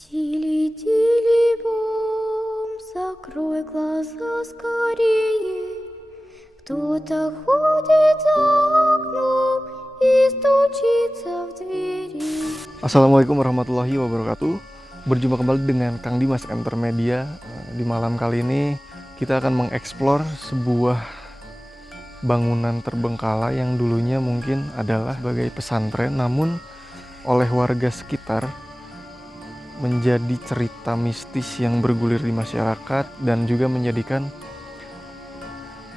Тили-тили бом, закрой глаза скорее. Кто-то ходит за окном и стучится в двери. Assalamualaikum warahmatullahi wabarakatuh. Berjumpa kembali dengan Kang Dimas Entermedia. Di malam kali ini kita akan mengeksplor sebuah bangunan terbengkalai yang dulunya mungkin adalah sebagai pesantren, namun oleh warga sekitar menjadi cerita mistis yang bergulir di masyarakat dan juga menjadikan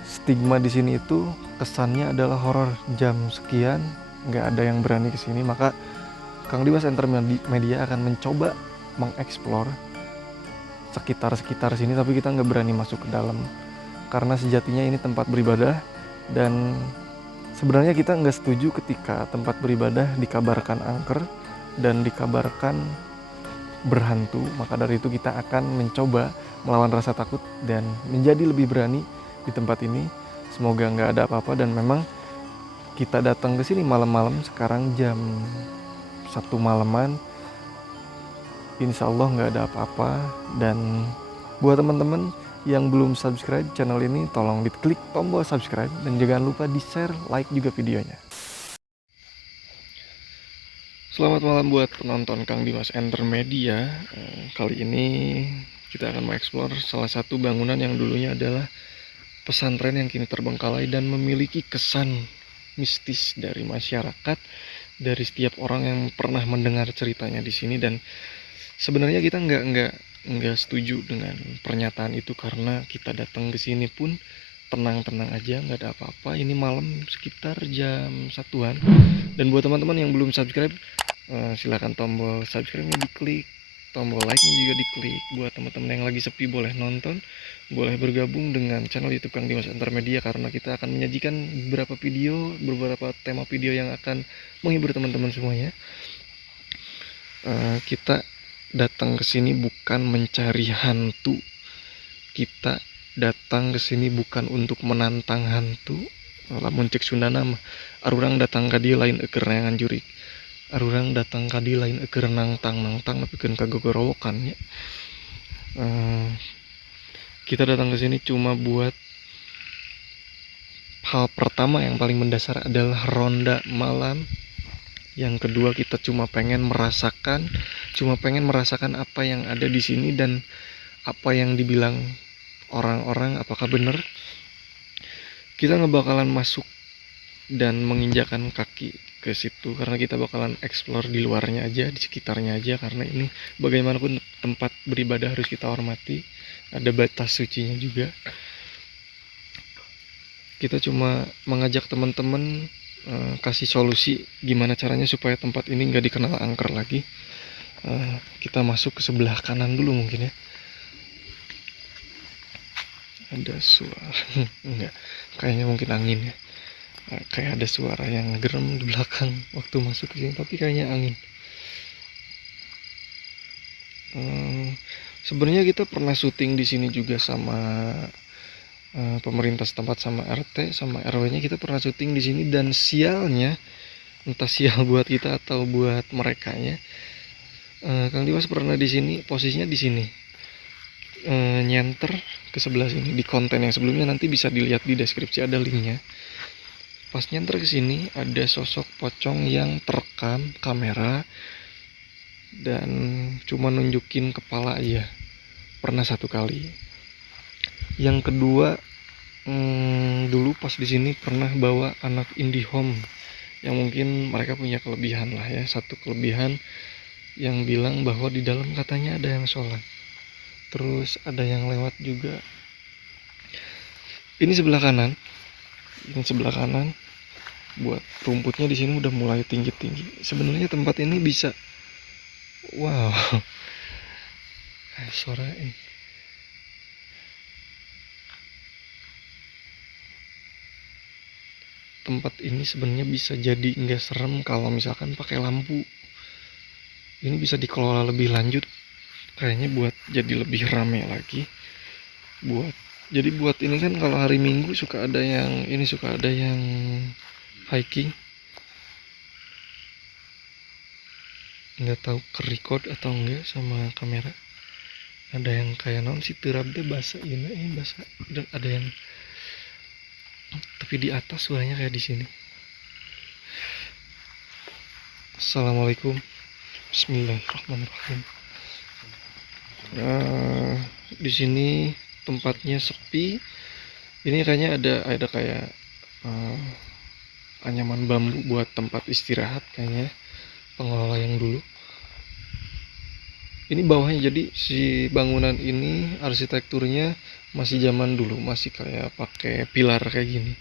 stigma di sini itu kesannya adalah horor. Jam sekian nggak ada yang berani ke sini, maka Kang Dimas Entermedia akan mencoba mengeksplor sekitar sini, tapi kita nggak berani masuk ke dalam karena sejatinya ini tempat beribadah, dan sebenarnya kita nggak setuju ketika tempat beribadah dikabarkan angker dan dikabarkan berhantu. Maka dari itu kita akan mencoba melawan rasa takut dan menjadi lebih berani di tempat ini. Semoga nggak ada apa-apa, dan memang kita datang ke sini malam-malam, sekarang jam 1 malaman. Insya Allah nggak ada apa-apa. Dan buat teman-teman yang belum subscribe channel ini, tolong diklik tombol subscribe dan jangan lupa di share, like juga videonya. Selamat malam buat penonton Kang Dimas Entermedia. Kali ini kita akan mengeksplor salah satu bangunan yang dulunya adalah pesantren yang kini terbengkalai dan memiliki kesan mistis dari masyarakat, dari setiap orang yang pernah mendengar ceritanya di sini. Dan sebenarnya kita nggak setuju dengan pernyataan itu, karena kita datang ke sini pun tenang-tenang aja, nggak ada apa-apa. Ini malam sekitar jam 1-an. Dan buat teman-teman yang belum subscribe, silakan tombol subscribe-nya diklik, tombol like-nya juga diklik. Buat teman-teman yang lagi sepi boleh nonton, boleh bergabung dengan channel YouTube Kang Dimas Entermedia, karena kita akan menyajikan beberapa tema video yang akan menghibur teman-teman semuanya. Kita datang ke sini bukan mencari hantu. Kita datang ke sini bukan untuk menantang hantu. Lamun cek Sundana mah arurang datang ka dieu lain eukeur neangan jurig. Arurang datang ka dieu lain eukeur nangtang nepikeun ka gogorowokan nya. Kita datang ke sini cuma buat hal pertama yang paling mendasar adalah ronda malam. Yang kedua, kita cuma pengen merasakan apa yang ada di sini dan apa yang dibilang orang-orang apakah benar. Kita ngebakalan masuk dan menginjakan kaki ke situ karena kita bakalan explore di luarnya aja, di sekitarnya aja, karena ini bagaimanapun tempat beribadah harus kita hormati. Ada batas sucinya juga. Kita cuma mengajak teman-teman kasih solusi gimana caranya supaya tempat ini nggak dikenal angker lagi. Kita masuk ke sebelah kanan dulu mungkin ya. Ada suara enggak, kayaknya mungkin angin ya. Kayak ada suara yang gerem di belakang waktu masuk ke sini, tapi kayaknya angin. Sebenarnya kita pernah syuting di sini juga sama pemerintah setempat, sama RT sama RW-nya. Kita pernah syuting di sini, dan sialnya, entah sial buat kita atau buat mereka nya, Kang Dimas pernah di sini, posisinya di sini, nyenter ke sebelah sini. Di konten yang sebelumnya nanti bisa dilihat di deskripsi, ada linknya. Pas nyenter ke sini ada sosok pocong yang terekam kamera dan cuma nunjukin kepala aja. Pernah satu kali. Yang kedua, dulu pas di sini pernah bawa anak IndiHome yang mungkin mereka punya kelebihan lah ya. Satu kelebihan yang bilang bahwa di dalam katanya ada yang sholat. Terus ada yang lewat juga. Ini sebelah kanan. Buat rumputnya di sini udah mulai tinggi-tinggi. Sebenarnya tempat ini bisa, wow, suara ini. Tempat ini sebenarnya bisa jadi nggak serem kalau misalkan pakai lampu. Ini bisa dikelola lebih lanjut, kayaknya buat jadi lebih rame lagi. Jadi buat ini kan kalau hari Minggu suka ada yang hiking. nggak tahu ke-record atau enggak sama kamera. Ada yang kayak non si terap deh bahasa ini bahasa, dan ada yang tapi di atas suaranya kayak di sini. Assalamualaikum, Bismillahirrahmanirrahim. Di sini tempatnya sepi. Ini kayaknya ada kayak anyaman bambu buat tempat istirahat kayaknya pengelola yang dulu. Ini bawahnya, jadi si bangunan ini arsitekturnya masih zaman dulu, masih kayak pakai pilar kayak gini.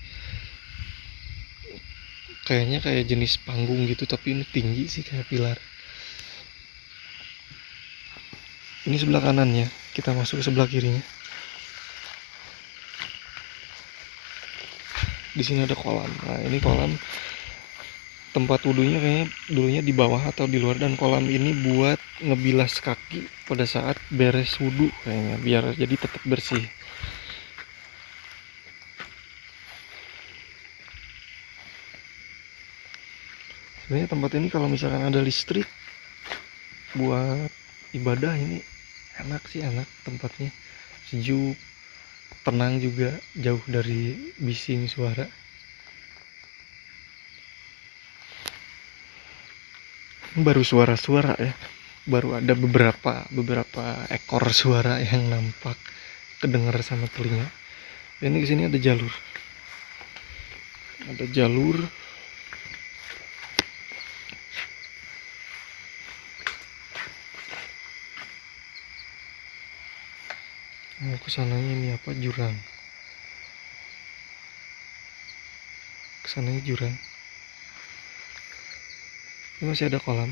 Kayaknya kayak jenis panggung gitu, tapi ini tinggi sih kayak pilar. Ini sebelah kanannya, kita masuk ke sebelah kirinya. Di sini ada kolam. Nah, ini kolam tempat wudhunya kayaknya dulunya di bawah atau di luar, dan kolam ini buat ngebilas kaki pada saat beres wudhu kayaknya, biar jadi tetap bersih. Sebenarnya tempat ini kalau misalkan ada listrik buat ibadah ini enak sih, enak tempatnya, sejuk, tenang juga, jauh dari bising suara. Baru suara-suara ya, baru ada beberapa ekor suara yang nampak kedengar sama telinga. Ini kesini ada jalur, mau kesananya ini apa, jurang, kesananya jurang. Ini masih ada kolam.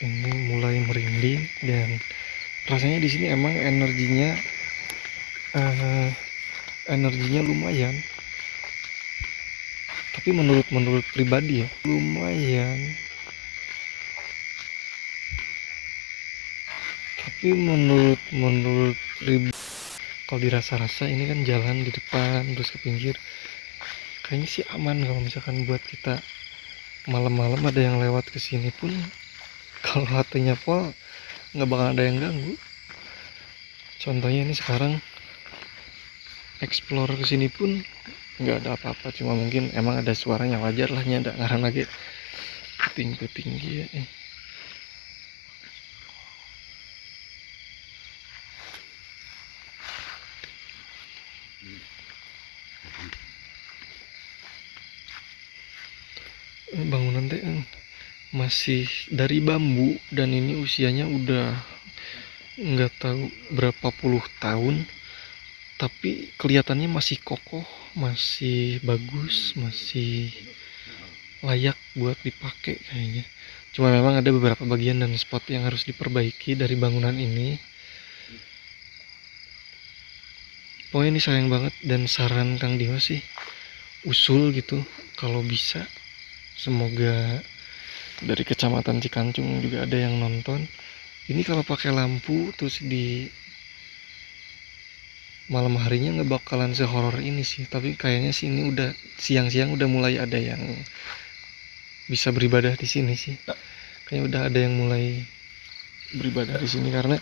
Ini mulai merinding, dan rasanya di sini emang energinya lumayan. Tapi menurut pribadi ya, lumayan. Tapi menurut pribadi, kalau dirasa-rasa ini kan jalan di depan terus ke pinggir, kayaknya sih aman kalau misalkan buat kita malam-malam ada yang lewat ke sini pun, kalau hatinya pol nggak bakal ada yang ganggu. Contohnya ini sekarang explore ke sini pun nggak ada apa-apa, cuma mungkin emang ada suaranya, wajar lah, nyada ngaran lagi peting-peting ya. Bangunan teh masih dari bambu, dan ini usianya udah nggak tahu berapa puluh tahun, tapi kelihatannya masih kokoh, masih bagus, masih layak buat dipakai kayaknya. Cuma memang ada beberapa bagian dan spot yang harus diperbaiki dari bangunan ini. Pokoknya ini sayang banget, dan saran Kang Dimas sih usul gitu, kalau bisa semoga dari Kecamatan Cikancung juga ada yang nonton. Ini kalau pakai lampu terus di malam harinya nggak bakalan sehoror ini sih, tapi kayaknya sih ini udah siang-siang udah mulai ada yang bisa beribadah di sini sih. Kayaknya udah ada yang mulai beribadah di sini, karena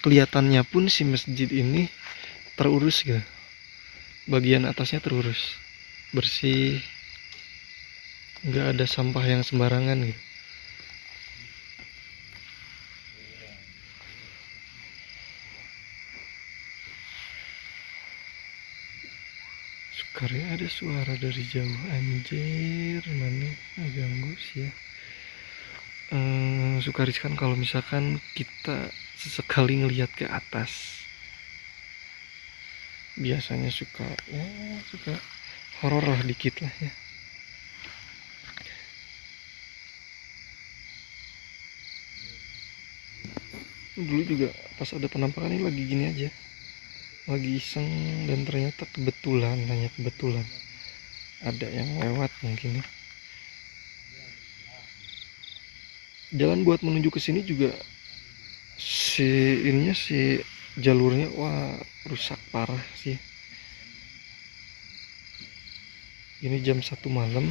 kelihatannya pun si masjid ini terurus gitu. Bagian atasnya terurus, bersih, nggak ada sampah yang sembarangan gitu. Sukarnya ada suara dari jauh, anjir, mana ganggu sih ya. Sukaris kan kalau misalkan kita sesekali ngelihat ke atas, biasanya suka horor lah dikit lah ya. Dulu juga pas ada penampakan ini lagi gini aja, lagi iseng, dan ternyata kebetulan ada yang lewat mungkin ya. Jalan buat menuju ke sini juga si jalurnya wah rusak parah sih. Ini jam 1 malam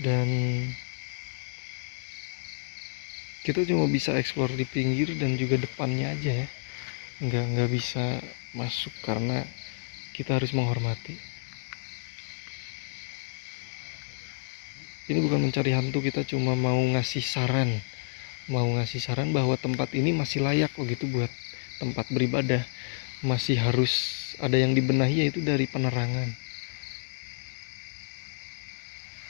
dan kita cuma bisa explore di pinggir dan juga depannya aja ya. Nggak bisa masuk karena kita harus menghormati. Ini bukan mencari hantu, kita cuma mau ngasih saran bahwa tempat ini masih layak begitu buat tempat beribadah. Masih harus ada yang dibenahi, yaitu dari penerangan.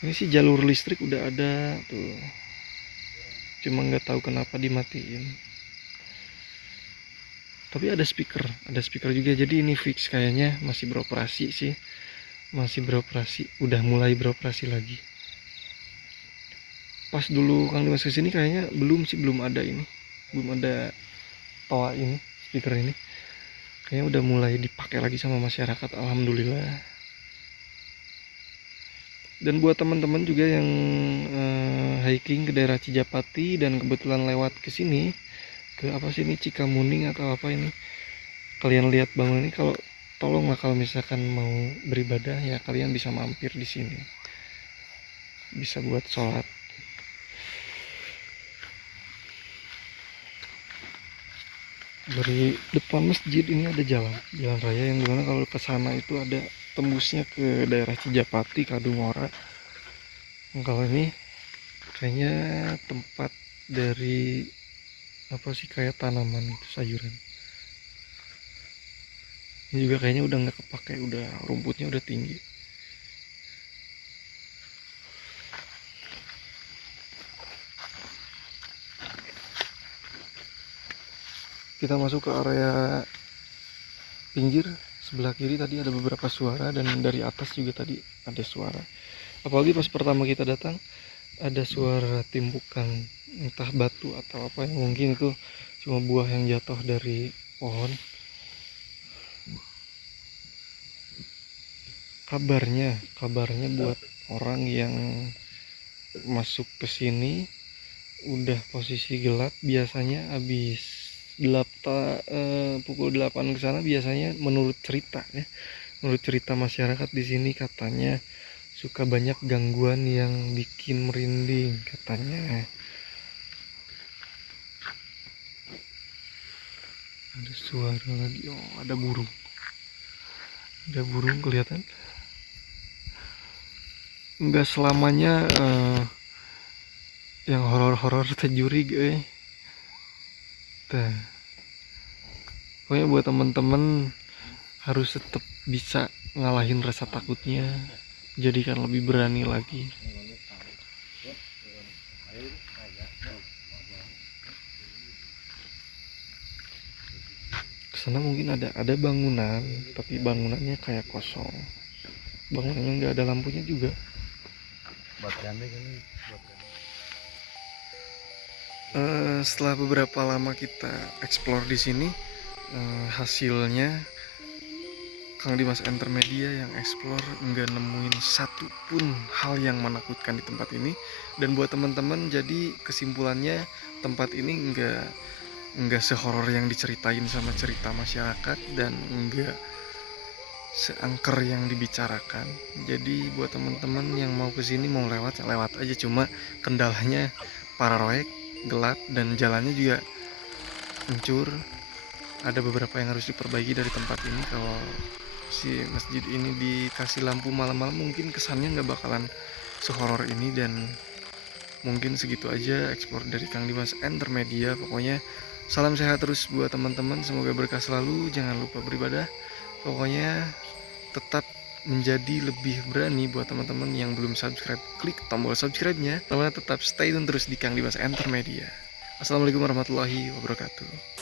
Ini sih jalur listrik udah ada tuh, cuma nggak tahu kenapa dimatiin. Tapi ada speaker juga, jadi ini fix kayaknya masih beroperasi sih, udah mulai beroperasi lagi. Pas dulu Kang Dimas kesini kayaknya belum ada toa ini, speaker ini kayaknya udah mulai dipakai lagi sama masyarakat, alhamdulillah. Dan buat teman-teman juga yang hiking ke daerah Cijapati dan kebetulan lewat ke sini, ke apa sih ini, Cikamuning atau apa ini, kalian lihat bangunan ini, tolonglah kalau misalkan mau beribadah ya kalian bisa mampir di sini, bisa buat sholat. Dari depan masjid ini ada jalan raya yang dimana kalau ke sana itu ada tembusnya ke daerah Cijapati, Kadungora. Kalau ini kayaknya tempat dari apa sih, kayak tanaman itu, sayuran. Ini juga kayaknya udah nggak kepake, udah rumputnya udah tinggi. Kita masuk ke area pinggir sebelah kiri, tadi ada beberapa suara, dan dari atas juga tadi ada suara. Apalagi pas pertama kita datang ada suara timbukan entah batu atau apa, yang mungkin itu cuma buah yang jatuh dari pohon. Kabarnya buat orang yang masuk ke sini udah posisi gelap, biasanya habis pukul 8 ke sana biasanya, menurut cerita masyarakat di sini, katanya suka banyak gangguan yang bikin merinding katanya. Ada suara lagi, ada burung kelihatan. Nggak selamanya yang horor terjuri pokoknya buat temen-temen harus tetap bisa ngalahin rasa takutnya, jadikan lebih berani lagi. Kesana mungkin ada bangunan, tapi bangunannya kayak kosong, bangunannya nggak ada lampunya juga. Setelah beberapa lama kita explore di sini, hasilnya Kang Dimas Intermedia yang explore nggak nemuin satu pun hal yang menakutkan di tempat ini. Dan buat teman-teman, jadi kesimpulannya tempat ini nggak sehoror yang diceritain sama cerita masyarakat, dan nggak seangker yang dibicarakan. Jadi buat teman-teman yang mau kesini, mau lewat aja, cuma kendalanya paranoid, gelap, dan jalannya juga hancur. Ada beberapa yang harus diperbaiki dari tempat ini. Kalau si masjid ini dikasih lampu malam-malam, mungkin kesannya nggak bakalan sehoror ini. Dan mungkin segitu aja explore dari Kang Dimas Intermedia. Pokoknya salam sehat terus buat teman-teman, semoga berkah selalu, jangan lupa beribadah. Pokoknya tetap menjadi lebih berani. Buat teman-teman yang belum subscribe, klik tombol subscribe-nya. Teman-teman tetap stay tune terus di Kang Dimas Intermedia. Assalamualaikum warahmatullahi wabarakatuh.